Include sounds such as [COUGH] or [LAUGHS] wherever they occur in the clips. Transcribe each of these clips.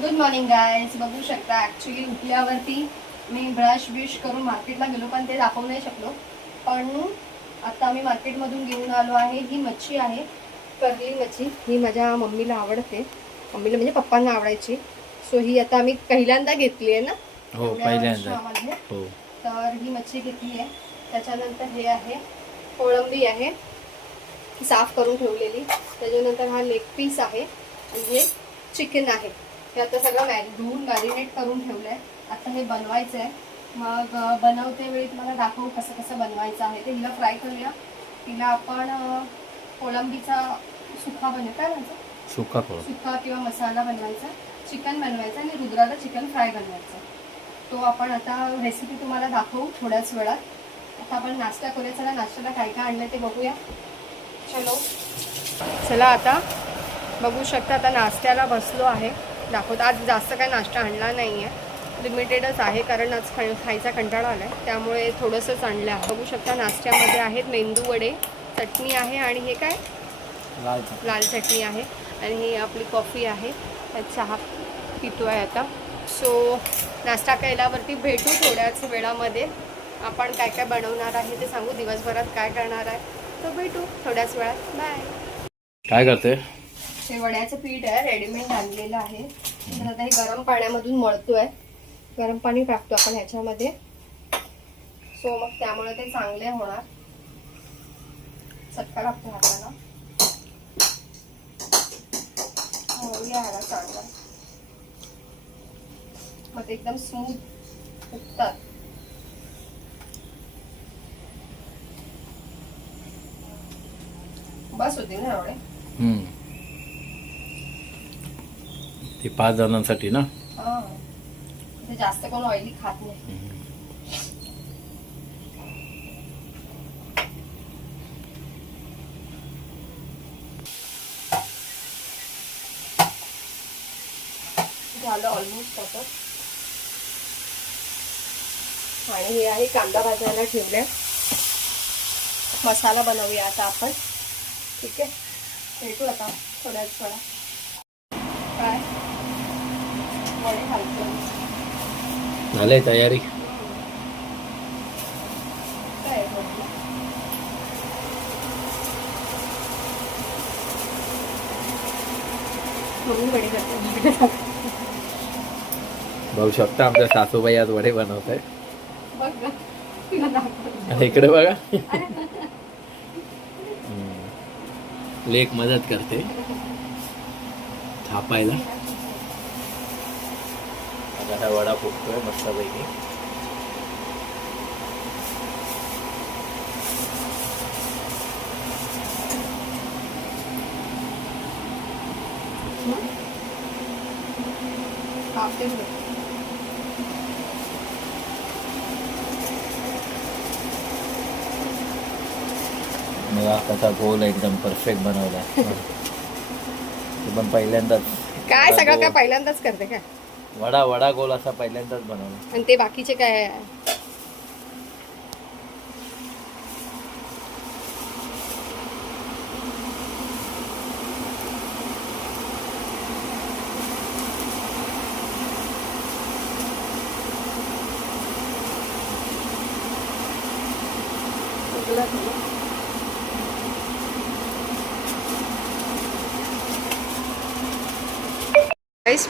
Good morning guys बघू शकता actually उठल्यावरती मी ब्रश बिश करून मार्केटला गेलो पण ते दाखवू नाही शकलो. पण आता आम्ही मार्केटमधून घेऊन आलो आहे. ही मच्छी आहे. कर्ली मच्छी. ही माझ्या मम्मीला आवडते. मम्मीला म्हणजे पप्पांना आवडायची. सो ही आता आम्ही पहिल्यांदा घेतली आहे ना? हो पहिल्यांदा. हो. तर ही मच्छी घेतली आहे. त्याच्यानंतर हे आहे. कोळंबी आहे. साफ करून ठेवलेली. त्याच्यानंतर हा लेग पीस आहे. आणि हे चिकन आहे. हे आता सगळं मॅरि धुवून मॅरिनेट करून ठेवलं आहे आता हे बनवायचं आहे मग बनवते वेळी तुम्हाला दाखवू कसं कसं बनवायचं आहे ते. हिला फ्राय करूया. तिला आपण कोळंबीचा सुका बनव काय म्हणायचं? सुका सुका किंवा मसाला बनवायचा. चिकन बनवायचं आणि रुद्राला चिकन फ्राय बनवायचं. तो आपण आता रेसिपी तुम्हाला दाखवू थोड्याच वेळात. आता आपण नाश्ता करूया. चला नाश्त्याला काय काय आणलं ते बघूया. चलो. चला आता. बघू शकता आता नाश्त्याला बसलो आहे. दाखवत. आज जास्त काय नाश्ता आणला नाही आहे लिमिटेडच आहे कारण आज खा खायचा कंटाळा आला आहे त्यामुळे थोडंसंच आणलं आहे. बघू शकता नाश्त्यामध्ये आहेत मेंदू वडे चटणी आहे आणि हे काय? लाल लाल चटणी आहे. आणि ही आपली कॉफी आहे. चहा पितो आहे आता. सो नाश्ता केल्यावरती भेटू थोड्याच वेळामध्ये. आपण काय काय बनवणार आहे ते सांगू. दिवसभरात काय करणार आहे तर भेटू थोड्याच वेळात. बाय काय करते? हे वड्याचं पीठ आहे रेडीमेड आणलेलं आहे. तर आता हे गरम पाण्यामधून मळतोय. गरम पाणी टाकतो आपण ह्याच्यामध्ये. सो मग त्यामुळे ते चांगले होणार. चटका लागतो हाताला. मळूया ह्याला मग ते एकदम स्मूथ फुटतात. बस होती ना एवढे? ते पाच जणांसाठी ना? हो. ते जास्त कोण ऑइली खात नाही. झालं ऑलमोस्ट आणि हे आहे कांदा भाजायला ठेवल्या. मसाला बनवूया आता आपण. ठीक आहे? भेटू आता थोड्याच थोडा काय वडे घालतो झाले तयारी बघू शकता आमच्या सासूबाई आज वडे बनवत आहे इकडे बघा. लेख मदत करते. थापायला. आता हा वडा फुटतोय मस्तपैकी कापते मी. मला त्याचा गोल एकदम परफेक्ट बनवला [LAUGHS] पण पहिल्यांदाच काय सगळं काय. पहिल्यांदाच करते काय वडा वडा गोल असा पहिल्यांदाच बनवला आणि ते बाकीचे काय आहे?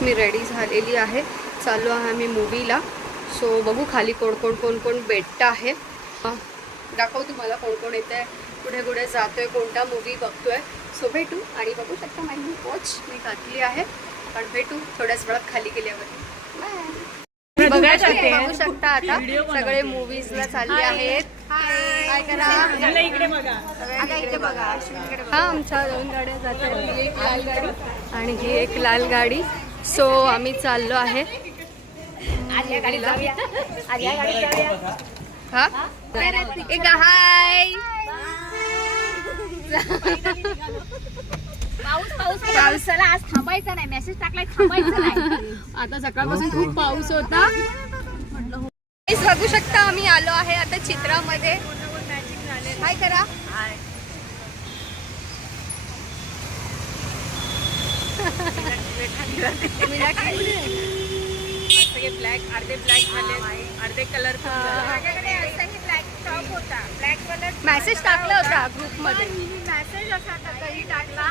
मी रेडी झालेली आहे. चाललो आहे आम्ही मूवीला सो बघू खाली कोण कोण कोण कोण भेटतं आहे. दाखव तुम्हाला कोण कोण येतं आहे कुठे कुठे जातोय कोणता मूवी बघतोय. सो भेटू आणि बघू शकता माझी वॉच मी घातली आहे. पण भेटू थोड्याच वेळात खाली गेल्यावर. बघू शकता आता. सगळे मूवीजला चालले आहेत. काय करा. आता इकडे बघा. हा आमच्या दोन गाड्या जात आहेत ही एक लाल गाडी आणि ही एक लाल गाडी. सो आम्ही चाललो आहे. हा? एक हाय. पाऊस पाऊस पावसाला आज थांबायचा नाही. मेसेज टाकलाय थांबायचं नाही. आता सकाळपासून खूप पाऊस होता. बघू शकता आम्ही आलो आहे आता चित्रामध्ये. काय करा चॉकलेट आणलं तुम्ही ना केली सगळे ब्लॅक अर्धे ब्लॅक झाले अर्धे कलर माझ्याकडे असंही ब्लॅक टॉप होता ब्लॅक कलर मेसेज टाकला होता ग्रुपमध्ये मेसेज असा तरी टाकला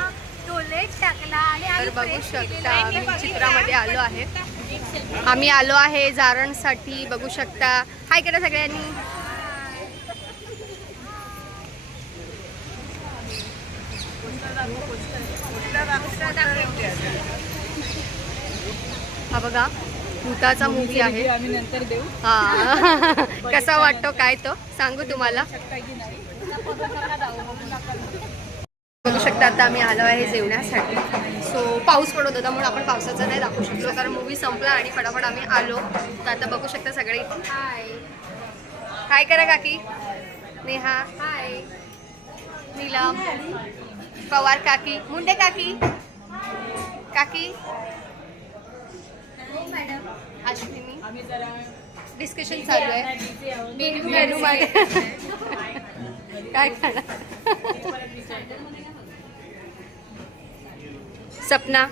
तो लेट टाकला आणि तर बघू शकता केलेला. आम्ही चित्रामध्ये आलो आहे. आम्ही आलो आहे जारणसाठी बघू शकता. हाय करा सगळ्यांनी. हा बघा भूताचा मूवी आहे आम्ही नंतर देऊ. हा. [LAUGHS] कसा वाटतो काय तो? सांगू तुम्हाला. बघू शकता आता आम्ही आलो आहे जेवण्यासाठी सो पाऊस पडत होता म्हणून आपण पावसाचा नाही दाखवू शकलो. कारण मूवी संपला आणि फटाफट आम्ही आलो. तर आता बघू शकता सगळे. हाय हाय करा काकी. नेहा. हाय नीलम. पवार काकी. मुंडे काकी. काकी. आम्ही जरा डिस्कशन चालू आहे. मेनू मागे काय खाणार सपना?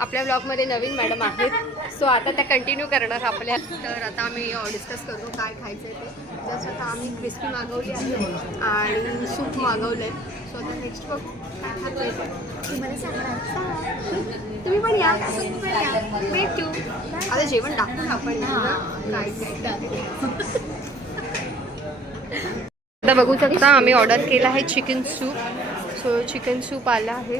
आपल्या ब्लॉगमध्ये नवीन मॅडम आहेत. सो आता त्या कंटिन्यू करणार आपल्या. तर आता आम्ही डिस्कस करतो काय खायचं आहे ते. जसं आता आम्ही क्रिस्पी मागवली आहे आणि सूप मागवलं आहे सो आता नेक्स्ट बघ काय खातो आहे तुम्ही पण या. भेट पण आता जेवण टाकतो आपण ना. काय काय आता बघू शकता आम्ही ऑर्डर केला आहे chicken soup so chicken soup आला आहे.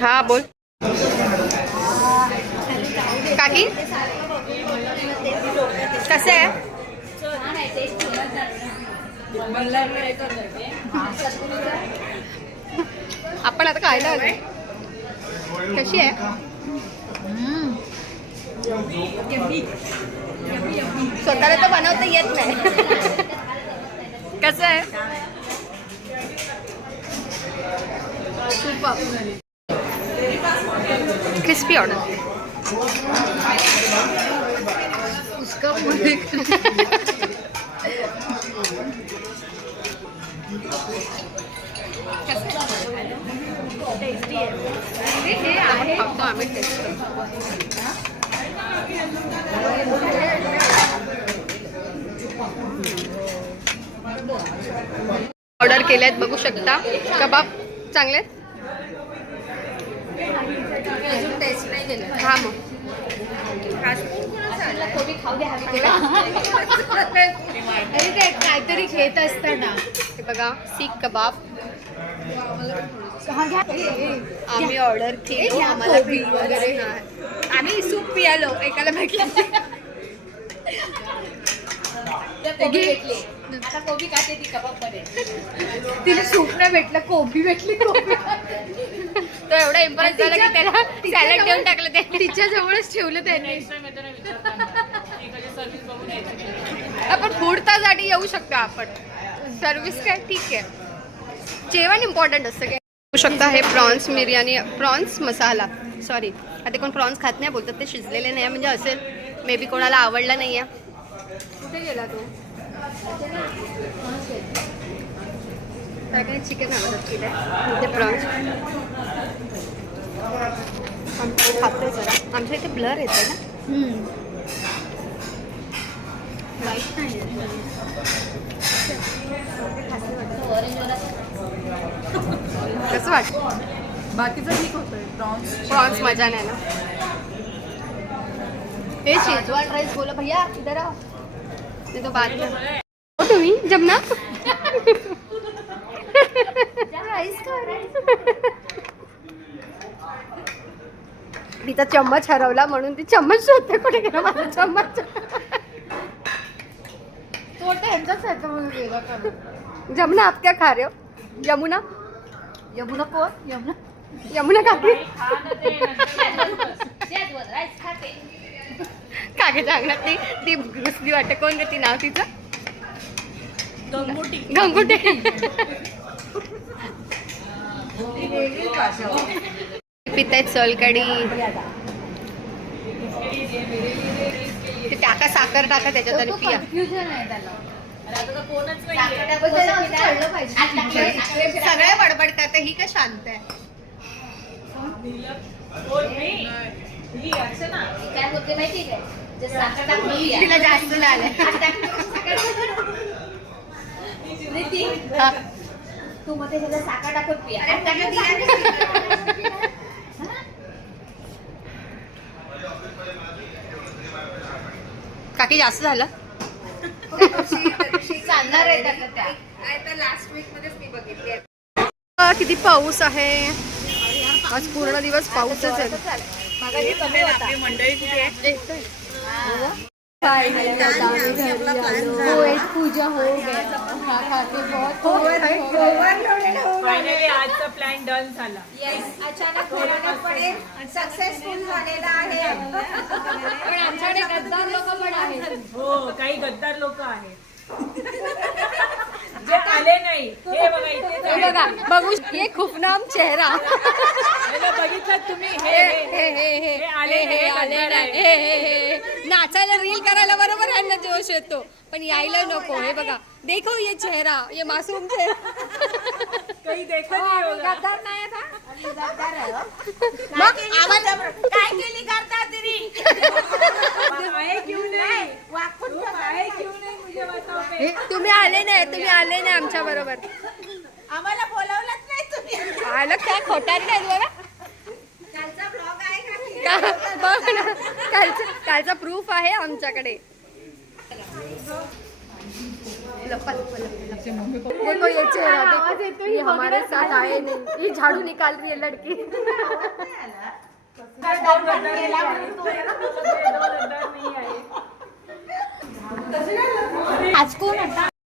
हा बोल. काकी कसं आहे? आपण आता खायला आलोय कशी आहे? स्वतःला तर बनवता येत नाही. [LAUGHS] कसं आहे सूप क्रिस्पी ऑर्डर उसका खातो आम्ही टेस्ट ऑर्डर केल्यात बघू शकता. कबाब चांगले आहेत? टेस्ट हा मग अरे ते काहीतरी घेत असताना ते बघा सीख कबाब आम्ही ऑर्डर केली आम्हाला बिल वगैरे आम्ही सूप पियालो एकाला भेटलं कोबी भेटली कोबी खाते ती कबाब तिला सूप नाही भेटलं कोबी भेटली कोबी तो एवढा इम्प्रेस झाला की त्याला सॅलड देऊन टाकलं ते तिच्या जवळच ठेवलं त्याने आपण फूड तासाठी येऊ शकतो आपण. सर्विस काय? ठीक आहे. जेवण इम्पॉर्टंट असतं. काय बघू शकता हे prawns biryani prawns masala. Sorry आता कोण प्रॉन्स खात नाही बोलतात ते शिजलेले नाही म्हणजे असेल. मे बी कोणाला आवडला नाही आहे कुठे गेला तो? काय काय चिकन केलं आहे? ते प्रॉन्स खातोय जरा. आमच्या इथे ब्लर येतं ना? कसं वाटतं बाकीचं ठीक होतंय. प्रॉन्स प्रॉन्स मजा नाही ना? ते शेजवान राईस बोला भैया इधर आओ. नहीं तो बात हो तुम्ही जमना [LAUGHS] राईस खा तिचा चम्मच हरवला म्हणून ती चम्मच शोधते कुठे गेला? माझा चम्मच. जमुना आप क्या खा रहे हो. यमुना. यमुना कोण? यमुना. यमुना काकी. काकीच्या अंगणात ती. ती घुसली वाटते. कोण ग ती नाव तिचं? गंगोटी. गंगुटे. पितायत सोलकडी ते टाका साखर टाका त्याच्यात आणि पिया. सगळे बडबड करते ही का शांत आहे. तिला जास्त. तू मध्ये साखर टाकून पिया. आणि टाकून काकी जास्त झालं. चालणार आहे. किती पाऊस आहे? आज पूर्ण दिवस पाऊसच आहे. मंडळी कुठे आहे? हो पूजा हो गया. खा खा के बहुत फायनली आजचा प्लॅन डन झाला. पण [LAUGHS] आमच्याकडे गद्दार लोक पण आहेत. हो काही गद्दार लोक आहेत. जे आले नाही हे बघा इथे हे बघा बघू ये खूप नाम चेहरा. बघितलं तुम्ही? हे हे हे हे हे हे. हे आले हे हे आले गद्दार नाही. आहे. हे हे हे. नाचायला रील करायला बरोबर यांना जोश येतो. पण यायला नको हे बघा. देखो ये चेहरा ये मासूम चेहरा. काही देखा नाही होगा गद्दार नाही आता? गद्दार आहे हो. मग आवाज काय केली करता तरी? आहे क्यों नाही? तुम आहे क्यों नाही मुझे बताओ पे. हे, तुम्ही आले नाही तुम्ही आले नाही आमच्या बरोबर. आम्हाला बोलवलंच नाही तुम्ही. आलं काय? खोटारी नाही बघा बघ ना. कालचा कालचा प्रूफ आहे आमच्याकडे. लपा, लपा, लपा, लपा. देखो ये चेहरा देखो. ये हमारे साथ आए नहीं. ये झाड़ू निकाल रही है लड़की. गद्दार. आज कोण होता